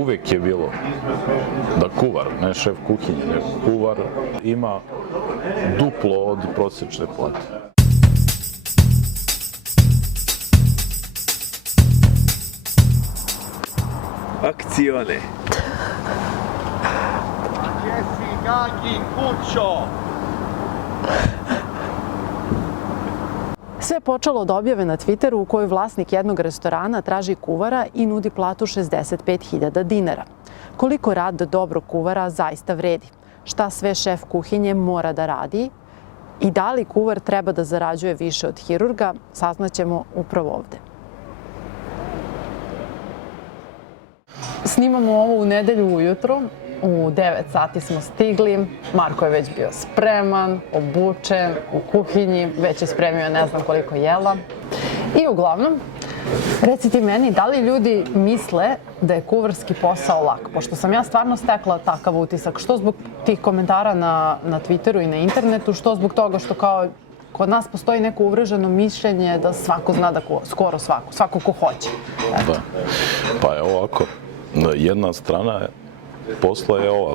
Uvek je bilo da kuvar, ne šef kuhinje, nego kuvar ima duplo od prosječne plate. Akcione. Jesi Gagi kućo! Sve je počelo od objave na Twitteru u kojoj vlasnik jednog restorana traži kuvara i nudi platu 65.000 dinara. Koliko rad dobrog kuvara zaista vredi? Šta sve šef kuhinje mora da radi? I da li kuvar treba da zarađuje više od hirurga? Saznaćemo upravo ovde. Snimamo ovo u nedelju ujutru. U 9 sati smo stigli, Marko je već bio spreman, obučen, u kuhinji, već je spremio ne znam koliko jela. I uglavnom, reci ti meni, da li ljudi misle da je kuvarski posao lak? Pošto sam ja stvarno stekla takav utisak, što zbog tih komentara na Twitteru i na internetu, što zbog toga što kao kod nas postoji neko uvreženo mišljenje da svako zna da skoro svako ko hoće. Da, pa je ovako, jedna strana je posla je ova,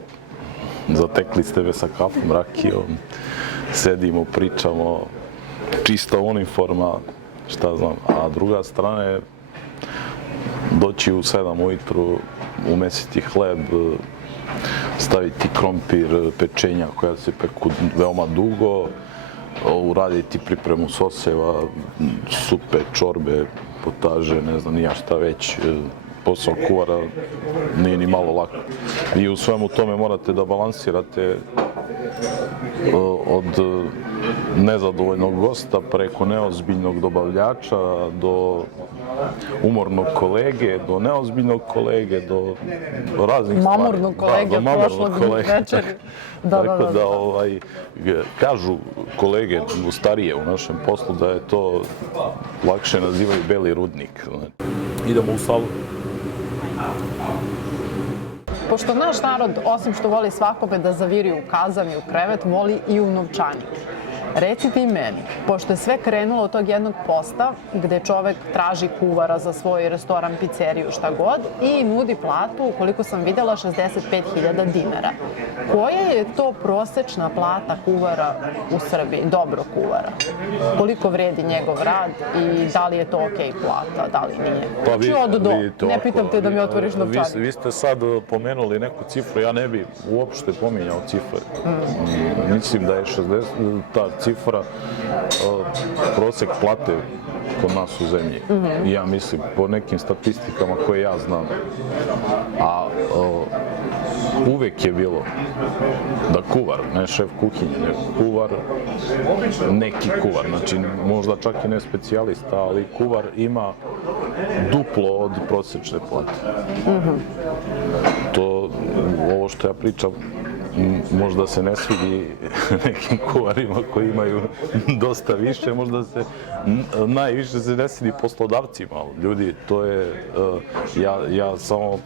zatekli ste me sa kafom, rakijom, sedimo, pričamo, čista uniforma, šta znam, a druga strana je doći u 7 ujutru, umesiti hleb, staviti krompir, pečenja koja se peku veoma dugo, uraditi pripremu soseva, supe, čorbe, potaže, ne znam, nija šta već. Posao kuvara nije ni malo lako. I u svemu tome morate da balansirate od nezadovoljnog gosta preko neozbiljnog dobavljača do umornog kolege, do neozbiljnog kolege, do raznih stvari. Mamurnog kolege, prošlog večeri. Tako da kažu kolege starije u našem poslu da je to lakše nazivaju beli rudnik. Idemo u salu. Pošto naš narod, osim što voli svakome da zaviri u kazan i u krevet, voli i u novčanik. Reci ti meni, pošto je sve krenulo od tog jednog posta gde čovek traži kuvara za svoj restoran, pizzeriju, šta god i nudi platu, koliko sam videla, 65.000 dinara. Koja je to prosečna plata kuvara u Srbiji, dobrog kuvara? Koliko vredi njegov rad i da li je to okej plata, da li nije? Znači od do, ne pitam te da mi otvoriš novčanik. Vi ste sad pomenuli neku cifru, ja ne bi uopšte pominjao cifre. Mislim da je 60, ta cifra prosek plate kod nas u zemlji. Ja mislim, po nekim statistikama koje ja znam. A uvek je bilo da kuvar, ne šef kuhinje, nego kuvar, neki kuvar, znači možda čak i ne specijalista, ali kuvar ima duplo od prosječne plate. To, ovo što ja pričam, možda se ne svidi nekim kuvarima koji imaju dosta više, možda se najviše se ne svidi poslodavcima. Ljudi, to je, ja samo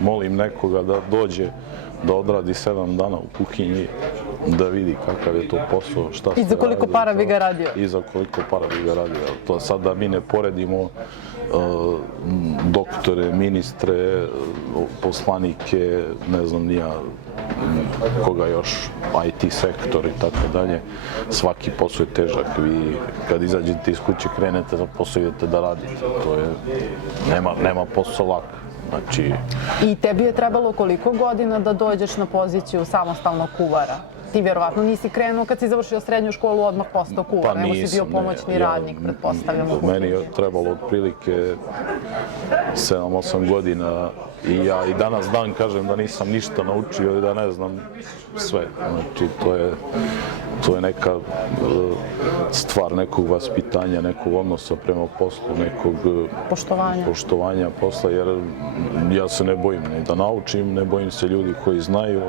molim nekoga da dođe da odradi 7 dana u kuhinji, da vidi kakav je to posao, šta se I za koliko radi, para bi ga radio. I za koliko para bi ga radio. To sad da mi ne poredimo doktore, ministre, poslanike, ne znam ni ja koga još, IT sektor i tako dalje. Svaki posao je težak. Vi kad izađete iz kuće krenete da posao idete da radite. To je, nema posao lak. Znači... I tebi je trebalo koliko godina da dođeš na poziciju samostalnog kuvara? Ti vjerovatno nisi krenuo kad si završio srednju školu odmah postao kuvar, nego si bio pomoćni radnik, pretpostavljam. Meni je trebalo otprilike 7-8 godina i ja i danas dan kažem da nisam ništa naučio i da ne znam sve. Znači to je neka stvar nekog vaspitanja, nekog odnosa prema poslu, nekog poštovanja posla, jer ja se ne bojim ni da naučim, ne bojim se ljudi koji znaju.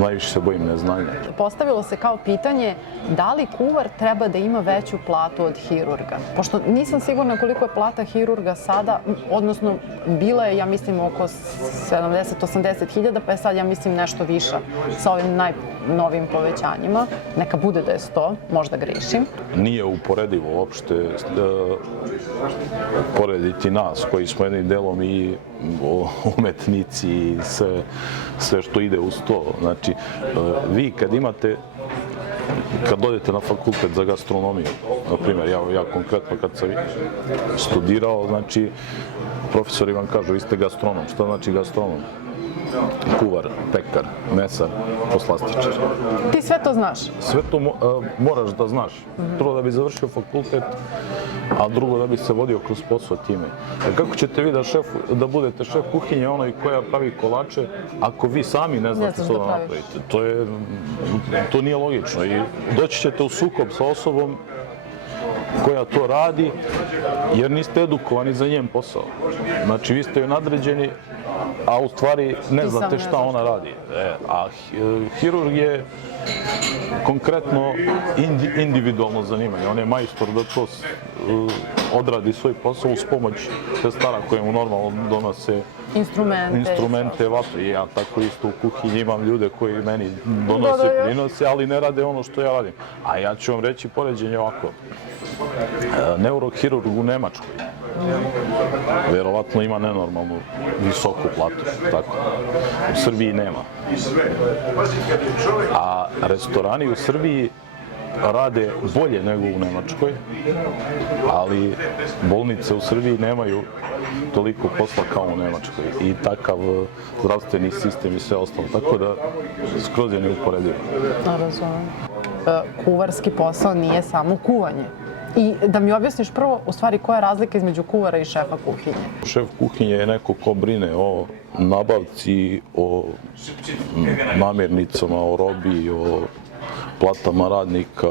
Najviše se bojim neznanja. Postavilo se kao pitanje da li kuvar treba da ima veću platu od hirurga. Pošto nisam sigurna koliko je plata hirurga sada, odnosno bila je, ja mislim, oko 70-80 hiljada, pa je sad, ja mislim, nešto viša sa ovim najnovim povećanjima. Neka bude da je 100, možda grešim. Nije uporedivo uopšte porediti nas, koji smo jednim delom i umetnici i sve što ide uz to. Znači, vi kad dođete na fakultet za gastronomiju, na primjer, ja konkretno kad sam studirao, znači, profesori vam kažu, vi ste gastronom. Šta znači gastronom? Kuvar, pekar, mesar, poslastičar. Ti sve to znaš? Sve to moraš da znaš. Prvo da bi završio fakultet, a drugo da bi se vodio kroz posao time. Jer kako ćete vi da budete šef kuhinje onoj koja pravi kolače, ako vi sami ne znate što da napravite? To nije logično i doći ćete u sukob sa osobom koja to radi, jer niste edukovani za njen posao. Znači, vi ste joj nadređeni, a u stvari ne znate šta ona radi. A hirurg je konkretno individualno zanimanje. On je majstor da to odradi svoj posao uz pomoć sestara koje mu normalno donose instrumente, vatru. Ja tako isto u kuhinji imam ljude koji meni donose prinose, ali ne rade ono što ja radim. A ja ću vam reći poređenje ovako. Neurohirurg u Nemačkoj verovatno ima nenormalnu visoku platu, tako. U Srbiji nema. A restorani u Srbiji rade bolje nego u Nemačkoj, ali bolnice u Srbiji nemaju toliko posla kao u Nemačkoj i takav zdravstveni sistem i sve ostalo, tako da skroz je neuporedivo. Razumem. Kuvarski posao nije samo kuvanje. I da mi objasniš prvo, u stvari, koja je razlika između kuvara i šefa kuhinje? Šef kuhinje je neko ko brine o nabavci, o namirnicama, o robi, o platama radnika,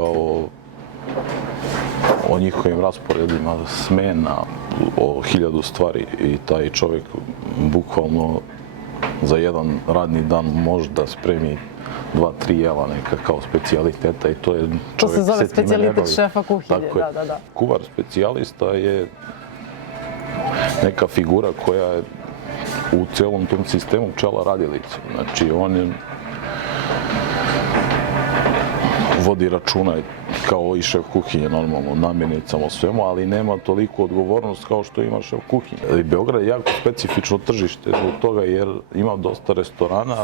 o njihovim rasporedima smena, o 1000 stvari i taj čovjek bukvalno za jedan radni dan može da spremi 2-3 jela neka kao specijaliteta i to je čovjek... To se zove specijalitet šefa kuhinje, da. Kuvar specijalista je neka figura koja je u celom tom sistemu pčela radilica. Znači, on vodi računa kao i šef kuhinje, normalno, namirnicama, svemu, ali nema toliko odgovornost kao što ima šef kuhinje. Beograd je jako specifično tržište zbog toga jer ima dosta restorana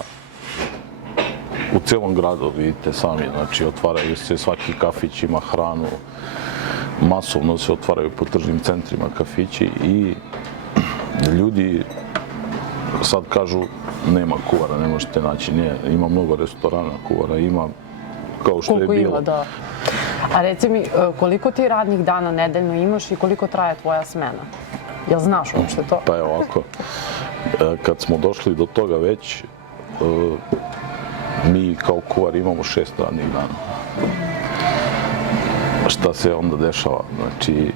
u celom gradu, vidite sami, znači otvaraju se, svaki kafić ima hranu, masovno se otvaraju po tržnim centrima kafići i ljudi sad kažu nema kuvara, ne možete naći, nije, ima mnogo restorana kuvara, ima kao što je bilo. Koliko ima, da. A reci mi, koliko ti radnih dana nedeljno imaš i koliko traje tvoja smena? Jel znaš uopšte to? Pa je ovako, kad smo došli do toga već, mi kao kuvar imamo 6 radnih dana. Šta se onda dešava? Znači,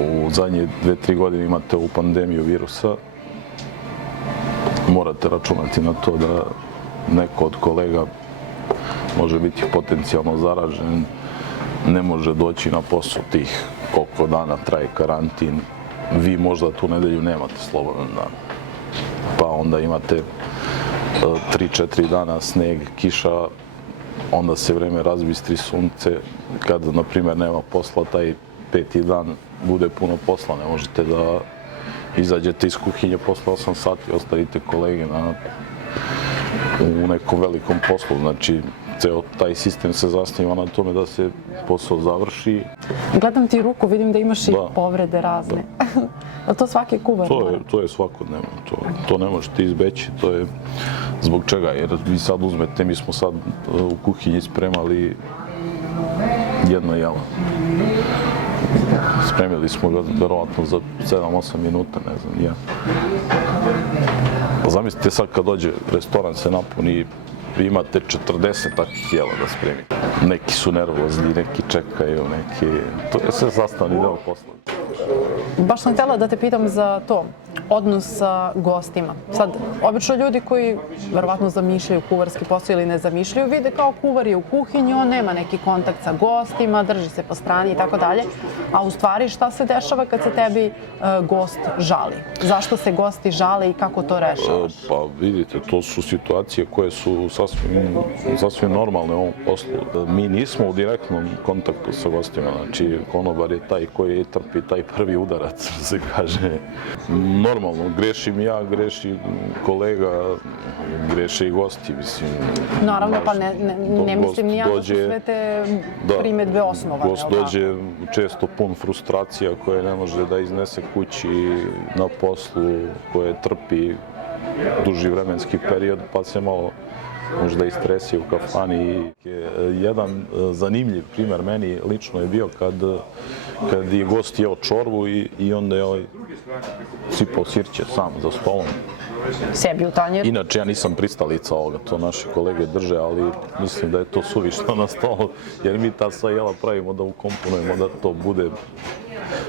u zadnje 2-3 godine imate ovu pandemiju virusa. Morate računati na to da neko od kolega može biti potencijalno zaražen, ne može doći na posao tih koliko dana traje karantin. Vi možda tu nedelju nemate slobodan dan. Pa onda imate 3-4 dana sneg, kiša, onda se vreme razbistri sunce. Kad, na primjer, nema posla, taj 5. dan bude puno posla. Ne možete da izađete iz kuhinje posle 8 sati, ostavite kolege u nekom velikom poslu. Znači, ceo taj sistem se zasniva na tome da se posao završi. Gledam ti ruku, vidim da imaš i povrede razne. A to svaki kuvar mora? To je svakodnevno. To ne možete izbeći. To je zbog čega? Jer vi sad uzmete, mi smo sad u kuhinji spremali jedno jelo. Spremili smo ga verovatno za 7-8 minuta, ne znam, ja. Zamislite sad kad dođe restoran se napuni, vi imate 40 takvih jela da spremite. Neki su nervozni, neki čekaju, to je sve sastavni deo posla. Baš sam htjela da te pitam za to, odnos sa gostima. Sad, obično ljudi koji verovatno zamišljaju kuvarski posao ili ne zamišljaju, vide kao kuvar je u kuhinji, on nema neki kontakt sa gostima, drži se po strani i tako dalje. A u stvari šta se dešava kad se tebi gost žali? Zašto se gosti žale i kako to rešavaš? Pa vidite, to su situacije koje su sasvim normalne u ovom poslu. Mi nismo u direktnom kontaktu sa gostima, znači konobar je taj koji trpi taj prvi udarac, se kaže. normalno, grešim ja, greši kolega, greše i gosti, mislim. Naravno, pa znaš, ne mislim ni ja da su sve te primedbe osnovane. Gost dođe često pun frustracija koje ne može da iznese kući na poslu, koje trpi duži vremenski period, pa se malo možda i stresi u kafani. Jedan zanimljiv primjer meni lično je bio kad je gost jeo čorbu i onda je sipao sirće sam za stolom. Sebi u tanjer. Inače, ja nisam pristalica ovoga, to naši kolege drže, ali mislim da je to suvišno na stolu, jer mi ta sva jela pravimo da ukomponujemo, da to bude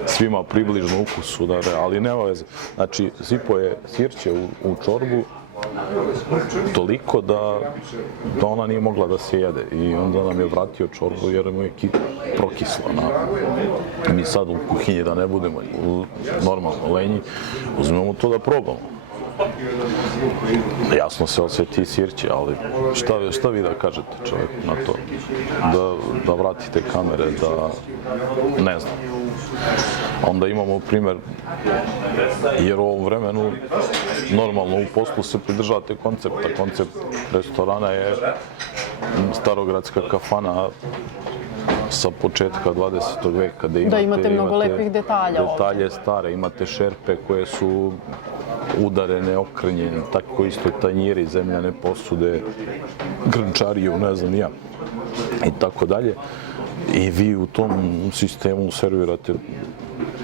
svima približno ukusu, ali nema veze. Znači, sipao je sirće u čorbu, toliko da ona nije mogla da se jede i onda nam je vratio čorbu jer mu je prokisla. Mi sad u kuhinji da ne budemo normalno lenji, uzmemo to da probamo. Jasno se osjeti sirće, ali šta vi da kažete čovjeku na to? Da vratite kamere, da ne znam. Onda imamo primjer, jer u ovom vremenu normalno u poslu se pridržavate koncepta. Koncept restorana je starogradska kafana sa početka 20. veka. Da imate mnogo lepih detalja ovdje. Detalje stare, imate šerpe koje su udarene, okrnjene, tako isto tanjiri, zemljane posude, grnčariju, ne znam ja, i tako dalje. I vi u tom sistemu servirate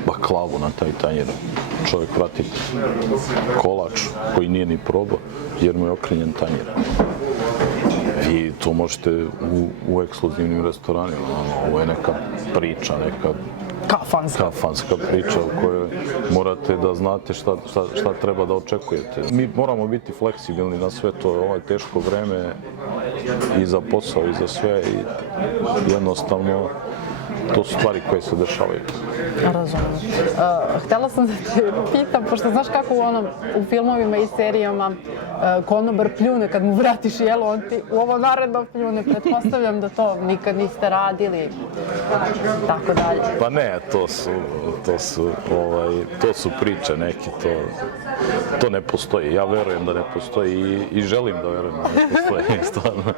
baklavu na taj tanjir. Čovjek vrati kolač koji nije ni probao jer mu je okrnjen tanjir. I to možete u ekskluzivnim restoranima. Ovo je neka priča, neka kafanska priča u kojoj morate da znate šta treba da očekujete. Mi moramo biti fleksibilni na sve to, ovo je teško vreme i za posao i za sve i jednostavno to su stvari koje se dešavaju. Razumijem. Htela sam da te pitam, pošto znaš kako u filmovima i serijama konobar pljune kad mu vratiš jelo, on ti u ovo naredno pljune. Pretpostavljam da to nikad niste radili, tako dalje. Pa ne, to su priče neke, to ne postoji. Ja verujem da ne postoji i želim da verujem da ne postoji, stvarno.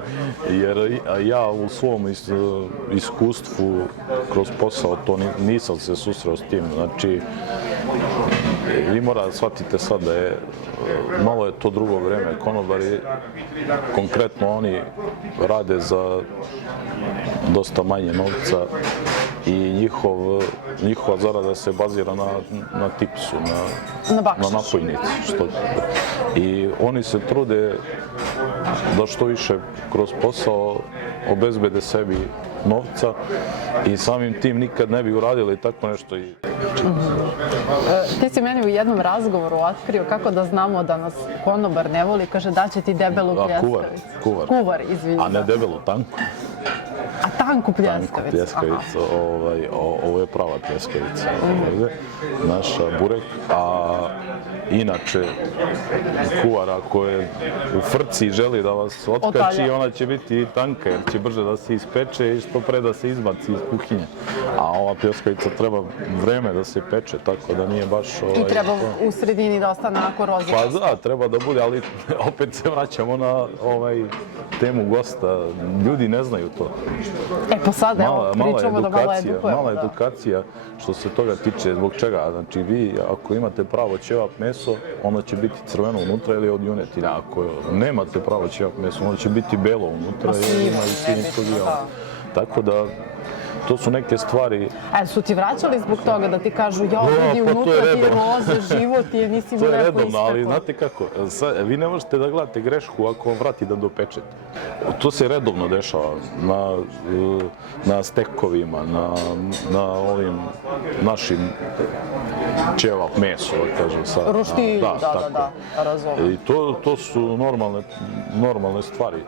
Jer ja u svom iskustvu kroz posao to nisam se susreo s tim. Znači, vi morate shvatite sad da je malo je to drugo vreme. Konobari, konkretno oni rade za dosta manje novca i njihova zarada se bazira na tipsu, na napojnici. I oni se trude da što više kroz posao obezbede sebi novca i samim tim nikad ne bi uradili tako nešto. Ti si meni u jednom razgovoru otkrio kako da znamo da nas konobar ne voli, kaže da će ti debelu pljeskavicu. Kuvar, izvinite. A ne debelu, tanku. A tanku pljeskavicu? Tanku pljeskavicu, ovo je prava pljeskavica. Naša burek, a inače kuvara koje u frci želi da vas otkači, ona će biti tanka jer će brže da se ispeče i što pre da se izbaci iz kuhinje. A ova pljeskavica treba vreme da se peče, tako da nije baš... I treba u sredini da ostane onako rozivasta. Pa da, treba da bude, ali opet se vraćamo na temu gosta. Ljudi ne znaju to. Pa sad, evo, pričamo da malo edukujemo. Mala edukacija što se toga tiče. Zbog čega? Znači, vi ako imate pravo ćevap meso, ono će biti crveno unutra ili od junetine. Ako nemate pravo ćevap meso, ono će biti belo unutra ili ima i svinjskog jela. Tako da, to su neke stvari... Su ti vraćali zbog toga da ti kažu vidi unutra ti je loze, život ti je, nisi mu lepo ispekao? To je redovno, ali znate kako, vi ne možete da gledate grešku ako vam vrati da dopečete. To se redovno dešava na stekovima, na ovim našim ćevap meso, da kažem sad. Roštilj, da, razumijem. I to su normalne stvari.